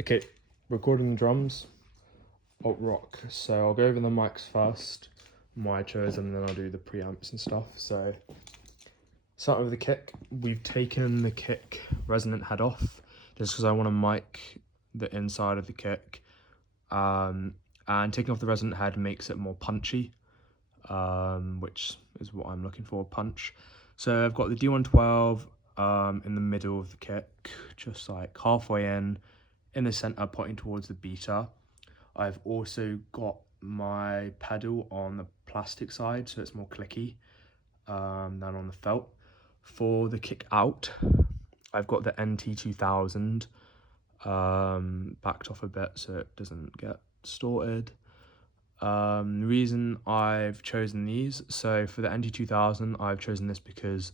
Okay, recording drums, alt rock. So I'll go over the mics first, why I chose them, and then I'll do the preamps and stuff. So starting with the kick, we've taken the kick resonant head off just because I want to mic the inside of the kick. And taking off the resonant head makes it more punchy, which is what I'm looking for, punch. So I've got the D112 in the middle of the kick, just like halfway in the center, pointing towards the beater. I've also got my pedal on the plastic side, so it's more clicky than on the felt. For the kick out, I've got the NT2000 backed off a bit so it doesn't get distorted. The reason I've chosen these, so for the NT2000, I've chosen this because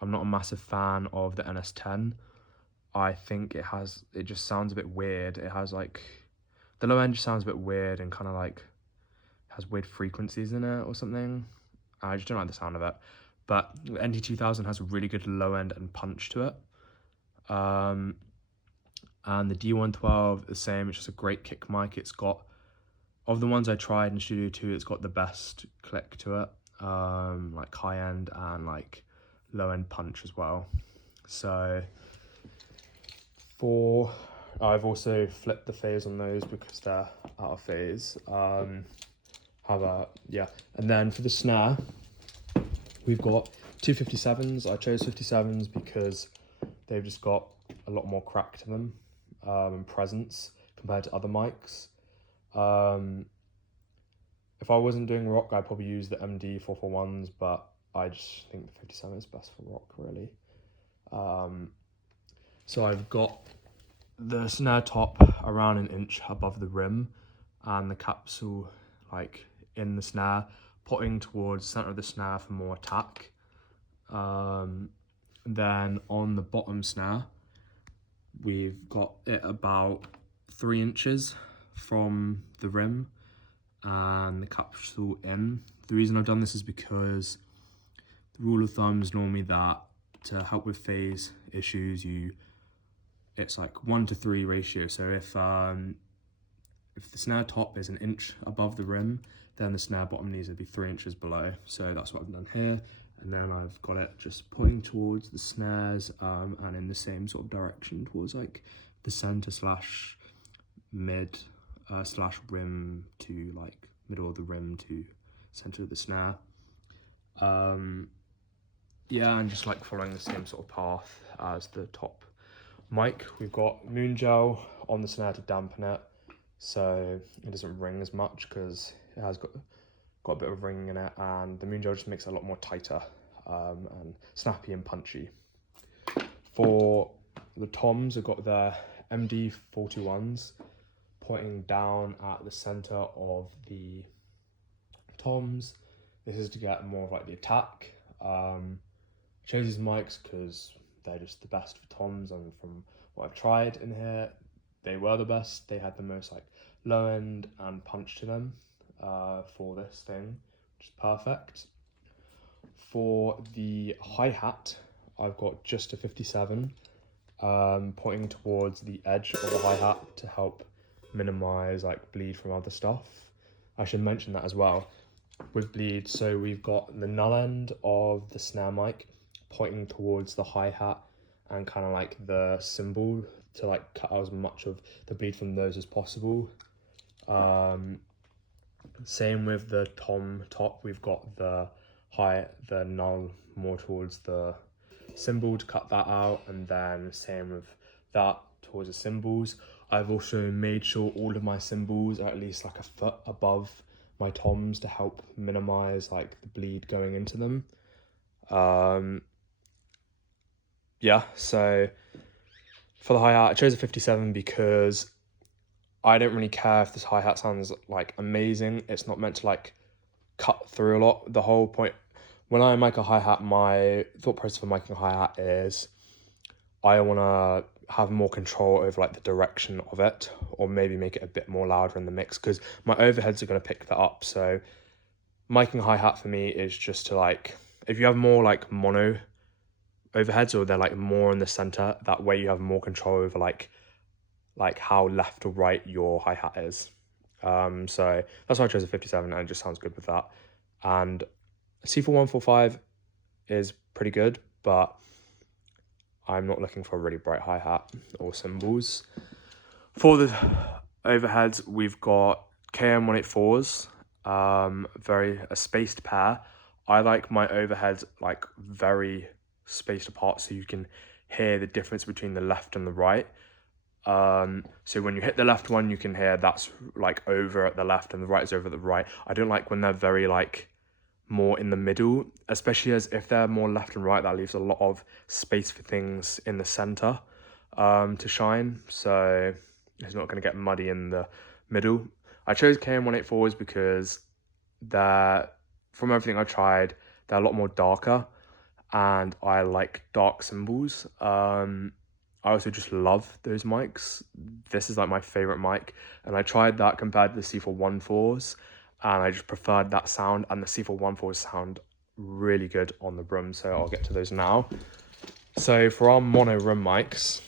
I'm not a massive fan of the NS10. I think it just sounds a bit weird. It has like, the low end just sounds a bit weird and kind of like has weird frequencies in it or something. I just don't like the sound of it. But the NT2000 has a really good low end and punch to it. And the D112, the same, it's just a great kick mic. It's got, of the ones I tried in Studio 2, it's got the best click to it. Like high end and like low end punch as well. So I've also flipped the phase on those because they're out of phase. And then for the snare, we've got two 57s. I chose 57s because they've just got a lot more crack to them and presence compared to other mics. If I wasn't doing rock, I'd probably use the MD 441s, but I just think the 57 is best for rock, really. So I've got the snare top around an inch above the rim and the capsule like in the snare, pointing towards the center of the snare for more attack. Then on the bottom snare, we've got it about 3 inches from the rim and the capsule in. The reason I've done this is because the rule of thumb is normally that to help with phase issues, it's like 1:3 ratio. So if the snare top is an inch above the rim, then the snare bottom needs to be 3 inches below. So that's what I've done here. And then I've got it just pointing towards the snares and in the same sort of direction towards like the center slash mid slash rim to like middle of the rim to center of the snare. Yeah, and just like following the same sort of path as the top mic. We've got moon gel on the snare to dampen it, so it doesn't ring as much because it has got a bit of ringing in it, and the moon gel just makes it a lot more tighter and snappy and punchy. For the toms, I've got the MD 41s pointing down at the center of the toms. This is to get more of like the attack. I chose these mics because they're just the best for toms, and from what I've tried in here, they were the best. They had the most like low end and punch to them for this thing, which is perfect. For the hi-hat, I've got just a 57 pointing towards the edge of the hi-hat to help minimize like bleed from other stuff. I should mention that as well with bleed. So we've got the null end of the snare mic pointing towards the hi-hat and kind of like the cymbal to like cut out as much of the bleed from those as possible. Same with the tom top, we've got the null more towards the cymbal to cut that out, and then same with that towards the cymbals. I've also made sure all of my cymbals are at least like a foot above my toms to help minimize like the bleed going into them. Yeah, so for the hi-hat, I chose a 57 because I don't really care if this hi-hat sounds like amazing. It's not meant to like cut through a lot. The whole point, when I mic a hi-hat, my thought process for miking a hi-hat is I want to have more control over like the direction of it, or maybe make it a bit more louder in the mix, because my overheads are going to pick that up. So miking a hi-hat for me is just to like, if you have more like mono overheads or they're like more in the center, that way you have more control over like like how left or right your hi-hat is. So that's why I chose a 57, and it just sounds good with that. And C4145 is pretty good, but I'm not looking for a really bright hi-hat or cymbals. For the overheads, we've got KM184s, a spaced pair. I like my overheads like very spaced apart so you can hear the difference between the left and the right. So when you hit the left one, you can hear that's like over at the left and the right is over at the right. I don't like when they're very like more in the middle, especially as if they're more left and right, that leaves a lot of space for things in the center to shine. So it's not going to get muddy in the middle. I chose KM184s because they're, from everything I tried, they're a lot more darker, and I like dark cymbals. I also just love those mics. This is like my favorite mic, and I tried that compared to the C414s, and I just preferred that sound, and the C414s sound really good on the room, so I'll get to those now. So for our mono room mics,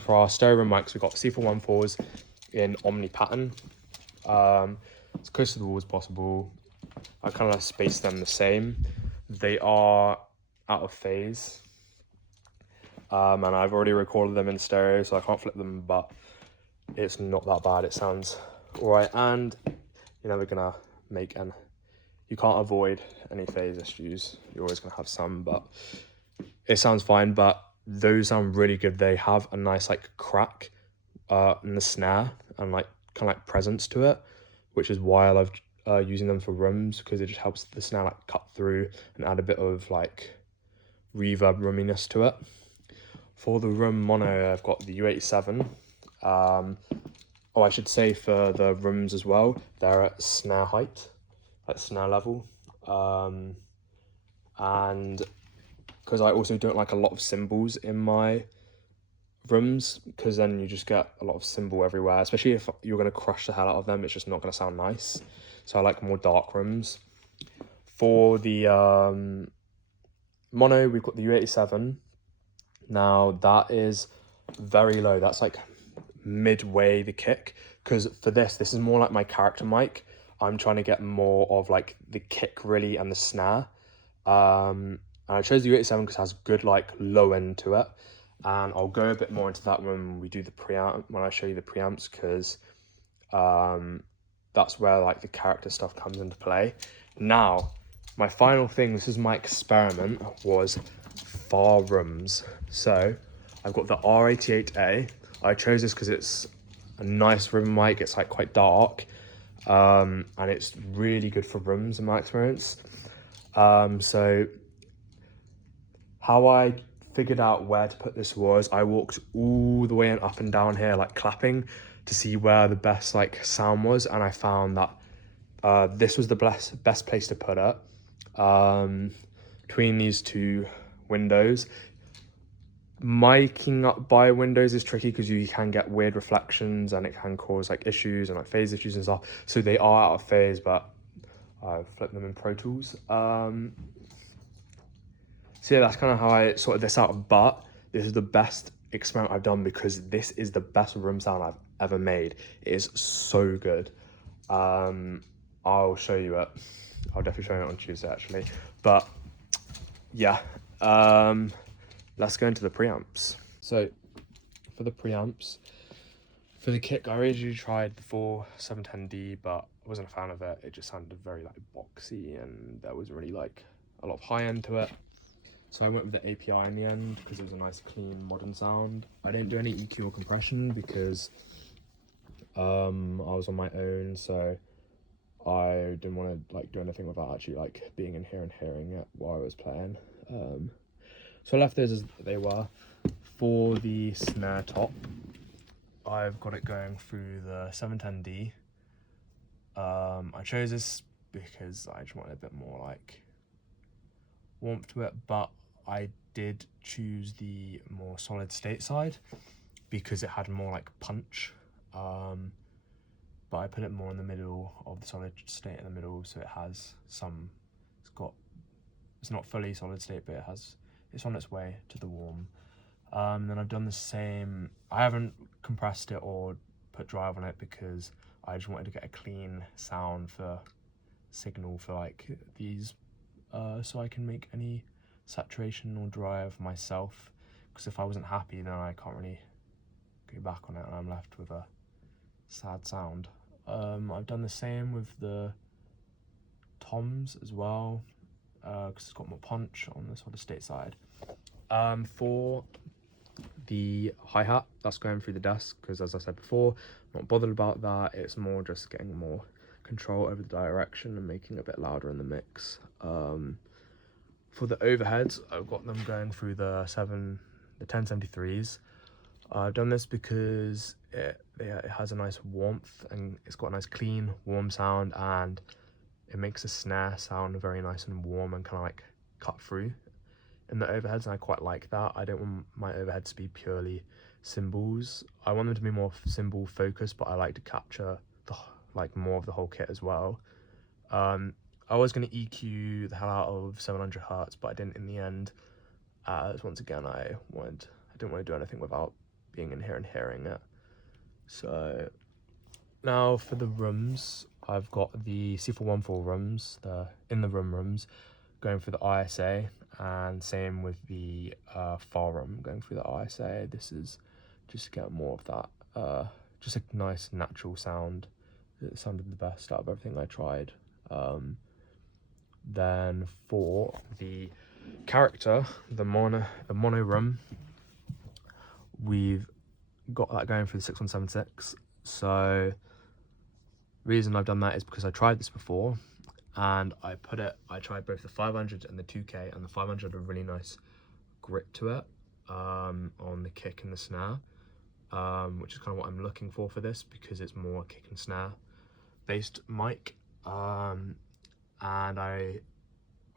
for our stereo room mics, we've got C414s in Omni pattern. As close to the wall as possible. I kind of space them the same. They are out of phase. And I've already recorded them in stereo, so I can't flip them, but it's not that bad. It sounds all right, and you're never gonna you can't avoid any phase issues. You're always gonna have some, but it sounds fine. But those sound really good. They have a nice like crack in the snare and like kind of like presence to it, which is why I love using them for rooms, because it just helps the snare like cut through and add a bit of like reverb roominess to it. For the room mono, I've got the U87. I should say for the rooms as well, they're at snare height, at snare level. And because I also don't like a lot of cymbals in my rooms, because then you just get a lot of cymbal everywhere, especially if you're going to crush the hell out of them, it's just not going to sound nice. So I like more dark rooms. For the mono, we've got the U87. Now that is very low. That's like midway the kick, because for this is more like my character mic. I'm trying to get more of like the kick really and the snare. And I chose the U87 because it has good like low end to it. And I'll go a bit more into that when we do the preamp, when I show you the preamps, because that's where like the character stuff comes into play. Now, my final thing, this is my experiment, was far rooms. So I've got the R88A. I chose this because it's a nice room mic. It's like quite dark, and it's really good for rooms in my experience. So how I figured out where to put this was I walked all the way and up and down here like clapping to see where the best like sound was, and I found that this was the best place to put it, between these two windows. Miking up by windows is tricky because you can get weird reflections and it can cause like issues and like phase issues and stuff. So they are out of phase, but I've flipped them in Pro Tools. So yeah, that's kind of how I sorted this out. But this is the best experiment I've done because this is the best room sound I've ever made. It is so good. I'll show you it. I'll definitely show you it on Tuesday actually. But yeah, let's go into the preamps. So for the preamps, for the kick, I originally tried the 4710D, but I wasn't a fan of it. It just sounded very like boxy, and there was really like a lot of high end to it. So I went with the API in the end because it was a nice, clean, modern sound. I didn't do any EQ or compression because I was on my own, so I didn't want to like do anything without actually like being in here and hearing it while I was playing. So I left those as they were. For the snare top, I've got it going through the 710D. I chose this because I just wanted a bit more like warmth to it, but I did choose the more solid state side because it had more like punch. But I put it more in the middle of the solid state in the middle, so it has some, it's not fully solid state, but it's on its way to the warm. Then I've done the same. I haven't compressed it or put drive on it because I just wanted to get a clean sound for signal for like these, so I can make any saturation or drive myself, because if I wasn't happy then I can't really go back on it and I'm left with a sad sound. I've done the same with the toms as well, because it's got more punch on the sort of state side. For the hi-hat, that's going through the desk, because as I said before, I'm not bothered about that. It's more just getting more control over the direction and making it a bit louder in the mix. For the overheads, I've got them going through the 1073s. I've done this because it has a nice warmth and it's got a nice clean warm sound, and it makes the snare sound very nice and warm and kind of like cut through in the overheads, and I quite like that. I don't want my overheads to be purely cymbals. I want them to be more cymbal focused, but I like to capture like more of the whole kit as well. I was going to EQ the hell out of 700 Hertz, but I didn't in the end, as once again I didn't want to do anything without being in here and hearing it. So now for the rooms, I've got the C414 rooms, the in the room rooms, going through the ISA, and same with the far room going through the ISA. This is just to get more of that, just a nice natural sound. It sounded the best out of everything I tried. Then for the character, the mono room, we've got that going for the 6176. So reason I've done that is because I tried this before, and I tried both the 500 and the 2K, and the 500 had a really nice grit to it on the kick and the snare, which is kind of what I'm looking for this, because it's more kick and snare based mic. And I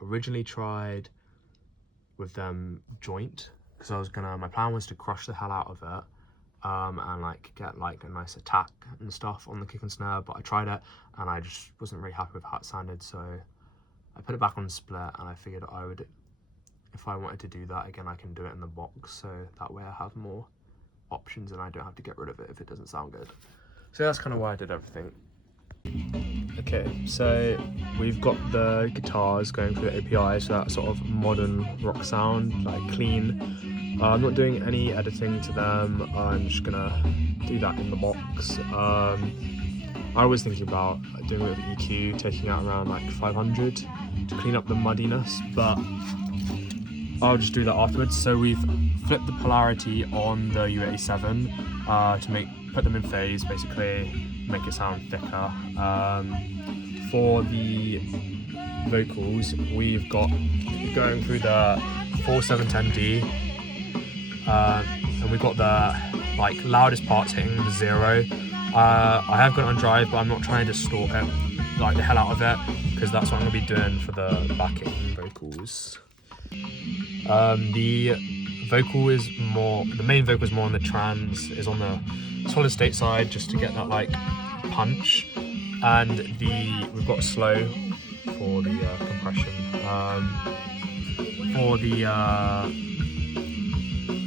originally tried with them joint, because my plan was to crush the hell out of it, and like get like a nice attack and stuff on the kick and snare, but I tried it and I just wasn't really happy with how it sounded, so I put it back on split, and I figured if I wanted to do that again, I can do it in the box, so that way I have more options and I don't have to get rid of it if it doesn't sound good. So that's kind of why I did everything. Okay, so we've got the guitars going through the API, so that sort of modern rock sound, like clean. I'm not doing any editing to them, I'm just gonna do that in the box. I was thinking about doing a bit of EQ, taking out around like 500 to clean up the muddiness, but I'll just do that afterwards. So we've flipped the polarity on the U87 to put them in phase, basically, make it sound thicker. For the vocals, we've got going through the 4710D, and we've got the like loudest parts hitting the 0. I have got it on drive, but I'm not trying to distort it like the hell out of it, because that's what I'm going to be doing for the backing vocals. The main vocal is more on the trans, is on the solid state side, just to get that like punch, and we've got slow for the compression. For the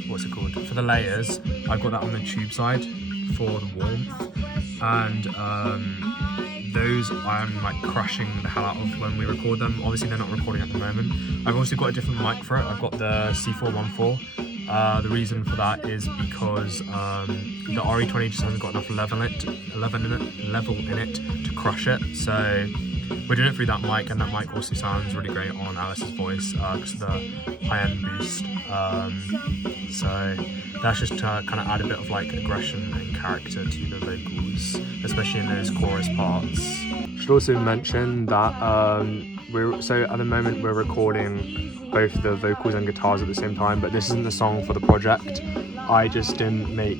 what's it called? For the layers, I've got that on the tube side for the warmth, and those I'm like crushing the hell out of when we record them. Obviously they're not recording at the moment. I've also got a different mic for it. I've got the C414. The reason for that is because the RE20 just hasn't got enough level in it to crush it. So we're doing it through that mic, and that mic also sounds really great on Alice's voice because of the high-end boost. So that's just to kind of add a bit of like aggression and character to the vocals, especially in those chorus parts. Should also mention that so at the moment we're recording both the vocals and guitars at the same time, but this isn't the song for the project. I just didn't make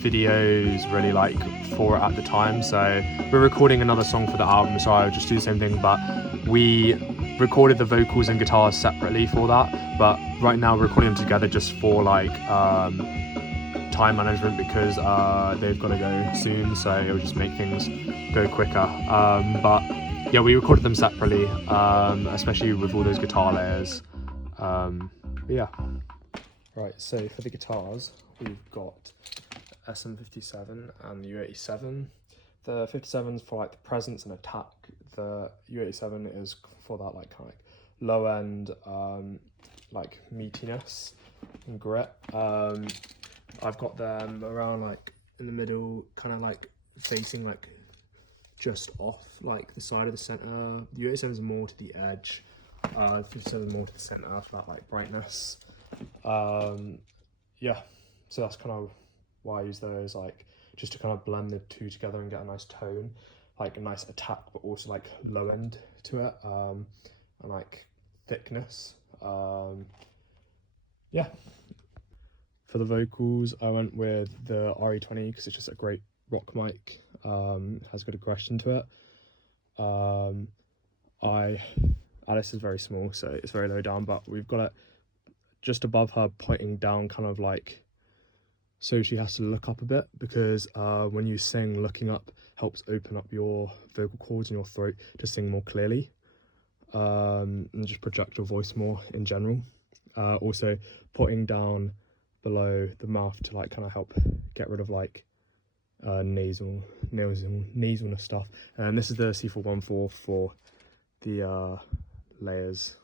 videos really like for it at the time, so we're recording another song for the album, so I'll just do the same thing, but we recorded the vocals and guitars separately for that, but right now we're recording them together just for like time management, because they've got to go soon, so it'll just make things go quicker. But yeah, we recorded them separately, especially with all those guitar layers. Yeah. Right, so for the guitars, we've got SM57 and the U87. The 57's for like the presence and attack. The U87 is for that like kind of like low end, like meatiness and grit. I've got them around like in the middle, kind of like facing like just off like the side of the center. The U87 is more to the edge. 57 is more to the center for that like brightness. Yeah, so that's kind of why I use those, like just to kind of blend the two together and get a nice tone, like a nice attack, but also like low end to it, and like thickness. Yeah. For the vocals, I went with the RE20 because it's just a great rock mic. Has good aggression to it. Alice is very small, so it's very low down, but we've got it just above her, pointing down, kind of like so she has to look up a bit, because when you sing, looking up helps open up your vocal cords and your throat to sing more clearly, and just project your voice more in general. Also putting down below the mouth to like kind of help get rid of like nasalness stuff. And this is the C414 for the layers.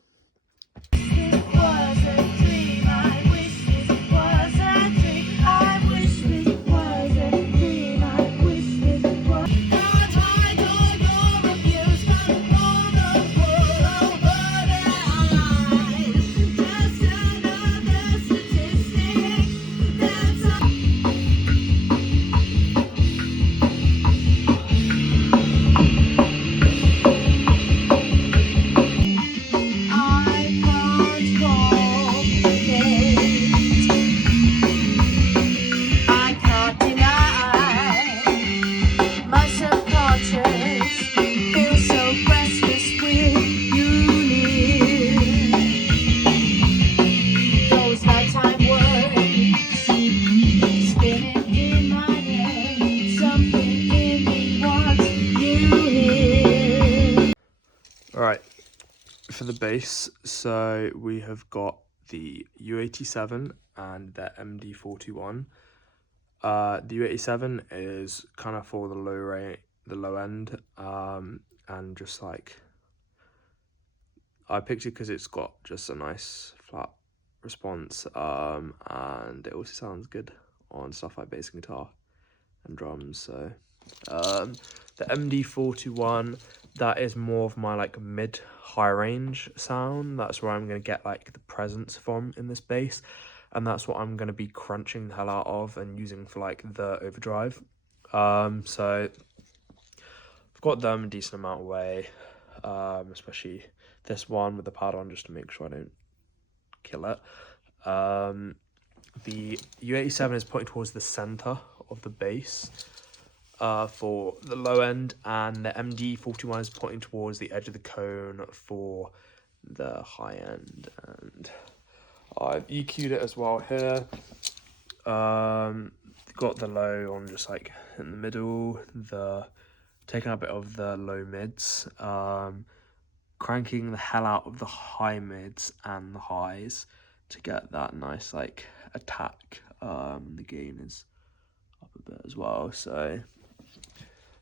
Alright, for the bass, so we have got the U87 and the MD421. The U87 is kind of for the low end, and just like, I picked it because it's got just a nice flat response, and it also sounds good on stuff like bass guitar and drums. So the MD421, that is more of my like mid-high range sound. That's where I'm going to get like the presence from in this bass, and that's what I'm going to be crunching the hell out of and using for like the overdrive. So I've got them a decent amount away, especially this one with the pad on, just to make sure I don't kill it. The U87 is pointing towards the center of the bass for the low end, and the MD41 is pointing towards the edge of the cone for the high end. And I've EQ'd it as well here. Got the low on just like in the middle, taking a bit of the low mids, cranking the hell out of the high mids and the highs to get that nice like attack. The gain is up a bit as well, so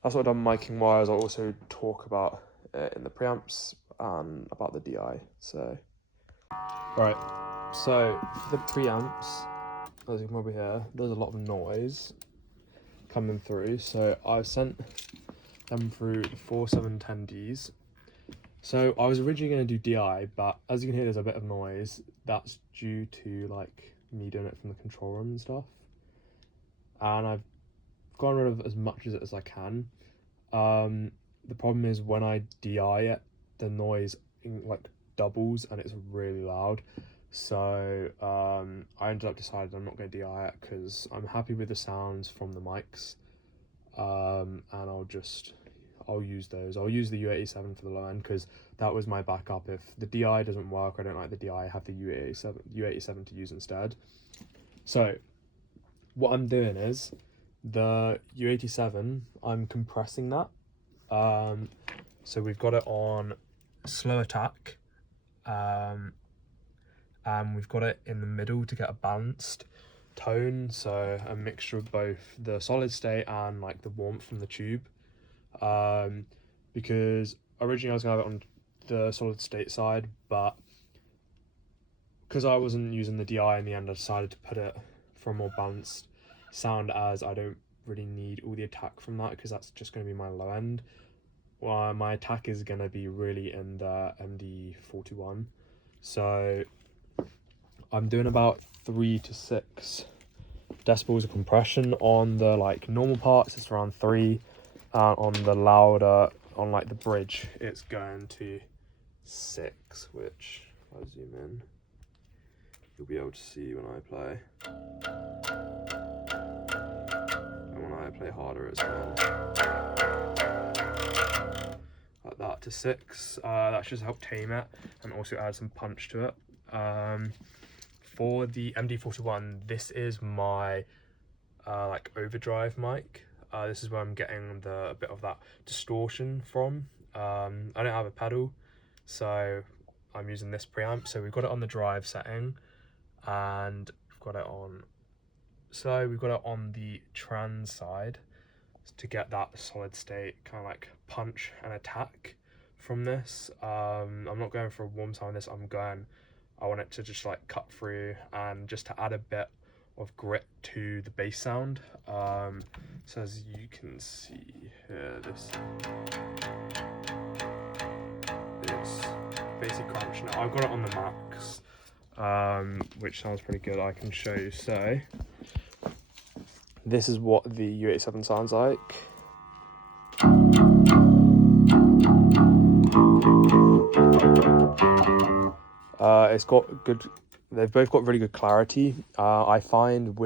that's what I've done miking wise. I'll also talk about it in the preamps and about the DI. So right, so for the preamps, as you can probably hear, there's a lot of noise coming through, so I've sent them through the 4710Ds. So I was originally going to do DI, but as you can hear, there's a bit of noise. That's due to like me doing it from the control room and stuff, and I've gotten rid of as much of it as I can. The problem is when I DI it, the noise like doubles and it's really loud. So I ended up deciding I'm not going to DI it because I'm happy with the sounds from the mics, and I'll use those. I'll use the U87 for the low end because that was my backup. If the DI doesn't work, I don't like the DI, I have the U87 to use instead. So what I'm doing is the U87, I'm compressing that. So we've got it on slow attack, and we've got it in the middle to get a balanced tone, so a mixture of both the solid state and like the warmth from the tube. Because originally I was gonna have it on the solid state side, but because I wasn't using the DI in the end, I decided to put it for a more balanced sound, as I don't really need all the attack from that, because that's just going to be my low end. Well, my attack is going to be really in the MD41, so I'm doing about 3 to 6 decibels of compression on the like normal parts. It's around 3, on the louder, on like the bridge, it's going to 6, which if I zoom in, you'll be able to see when I play. And when I play harder as well. Like that to 6. That should help tame it and also add some punch to it. For the MD41, this is my like overdrive mic. This is where I'm getting a bit of that distortion from. I don't have a pedal, so I'm using this preamp. So we've got it on the drive setting, and we've got it on. So we've got it on the trans side to get that solid state kind of like punch and attack from this. I'm not going for a warm sound with this. I want it to just like cut through and just to add a bit of grit to the bass sound. So as you can see here, this is basic crunch. Now I've got it on the max, which sounds pretty good. I can show you. So this is what the U87 sounds like. It's got good, they've both got really good clarity. I find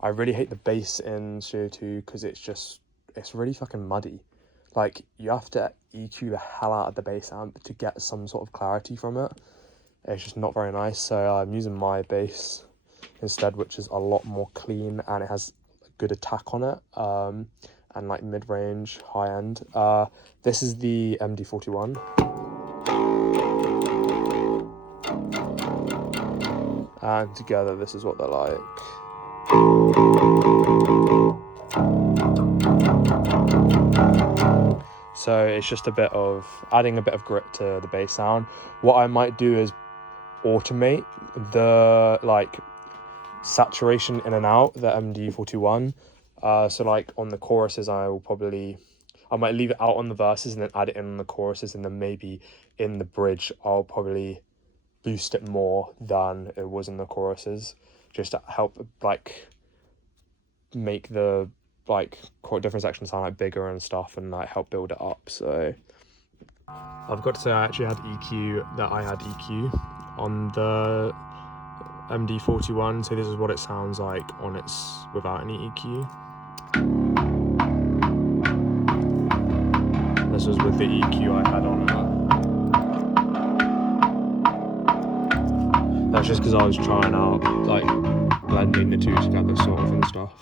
I really hate the bass in Studio 2 because it's really fucking muddy. Like, you have to EQ the hell out of the bass amp to get some sort of clarity from it. It's just not very nice, so I'm using my bass instead, which is a lot more clean and it has good attack on it, and like mid-range, high-end. This is the MD41. And together this is what they're like. So it's just adding a bit of grit to the bass sound. What I might do is automate the like saturation in and out, the MD41. So like on the choruses, I might leave it out on the verses and then add it in on the choruses, and then maybe in the bridge I'll probably boost it more than it was in the choruses, just to help like make the like different sections sound like bigger and stuff, and like help build it up. So I've got to say, I actually had EQ on the MD41, so this is what it sounds like on its without any EQ. This was with the EQ I had on it. That's just because I was trying out like blending the two together sort of and stuff.